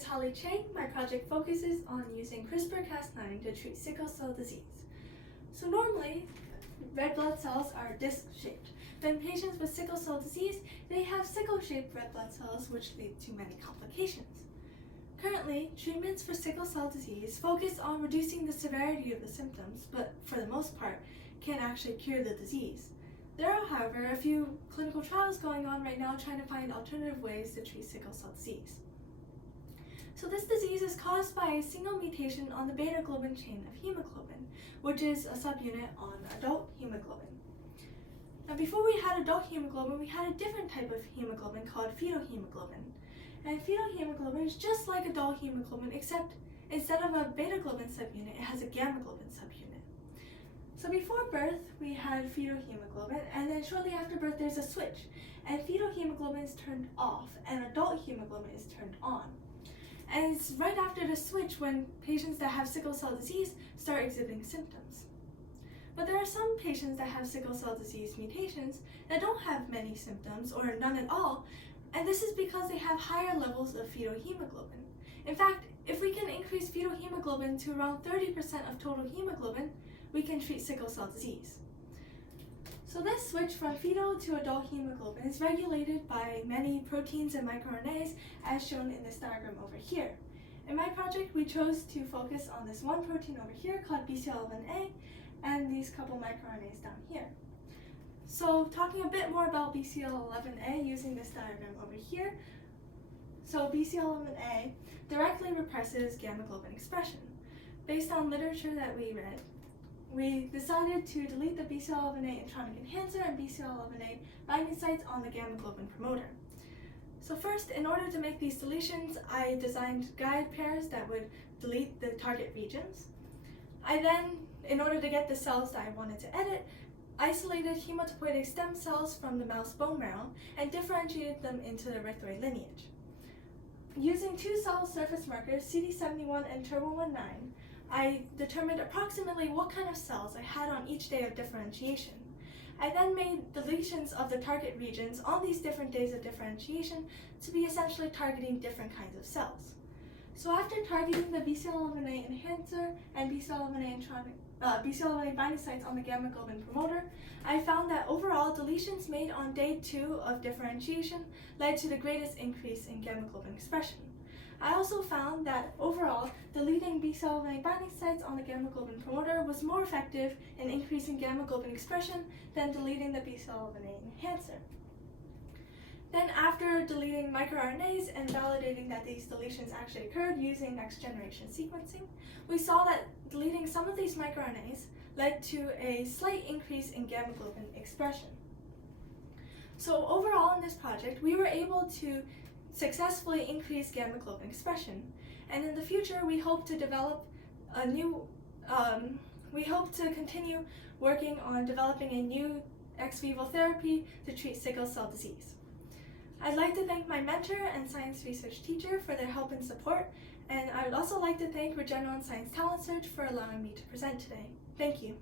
is Cheng. My project focuses on using CRISPR-Cas9 to treat sickle cell disease. So normally, red blood cells are disc-shaped. But in patients with sickle cell disease, they have sickle-shaped red blood cells, which lead to many complications. Currently, treatments for sickle cell disease focus on reducing the severity of the symptoms, but for the most part, can't actually cure the disease. There are, however, a few clinical trials going on right now trying to find alternative ways to treat sickle cell disease. So this disease is caused by a single mutation on the beta globin chain of hemoglobin, which is a subunit on adult hemoglobin. Now before we had adult hemoglobin, we had a different type of hemoglobin called fetal hemoglobin. And fetal hemoglobin is just like adult hemoglobin, except instead of a beta globin subunit, it has a gamma globin subunit. So before birth, we had fetal hemoglobin, and then shortly after birth, there's a switch, and fetal hemoglobin is turned off, and adult hemoglobin is turned on. And it's right after the switch when patients that have sickle cell disease start exhibiting symptoms. But there are some patients that have sickle cell disease mutations that don't have many symptoms or none at all, and this is because they have higher levels of fetal hemoglobin. In fact, if we can increase fetal hemoglobin to around 30% of total hemoglobin, we can treat sickle cell disease. So this switch from fetal to adult hemoglobin is regulated by many proteins and microRNAs as shown in this diagram over here. In my project, we chose to focus on this one protein over here called BCL11A and these couple microRNAs down here. So talking a bit more about BCL11A using this diagram over here. So BCL11A directly represses gamma globin expression. Based on literature that we read, we decided to delete the BCL11A intronic enhancer and BCL11A binding sites on the gamma globin promoter. So first, in order to make these deletions, I designed guide pairs that would delete the target regions. I then, in order to get the cells that I wanted to edit, isolated hematopoietic stem cells from the mouse bone marrow and differentiated them into the erythroid lineage. Using two cell surface markers, CD71 and Turbo19, I determined approximately what kind of cells I had on each day of differentiation. I then made deletions of the target regions on these different days of differentiation to be essentially targeting different kinds of cells. So after targeting the BCL11A enhancer and BCL11A binding sites on the gamma globin promoter, I found that overall deletions made on day 2 of differentiation led to the greatest increase in gamma globin expression. I also found that overall, deleting BCL11A binding sites on the gamma globin promoter was more effective in increasing gamma globin expression than deleting the BCL11A enhancer. Then after deleting microRNAs and validating that these deletions actually occurred using next-generation sequencing, we saw that deleting some of these microRNAs led to a slight increase in gamma globin expression. So overall in this project, we were able to successfully increase gamma globin expression. And in the future, we hope to develop continue working on developing a new ex vivo therapy to treat sickle cell disease. I'd like to thank my mentor and science research teacher for their help and support, and I would also like to thank Regeneron Science Talent Search for allowing me to present today. Thank you.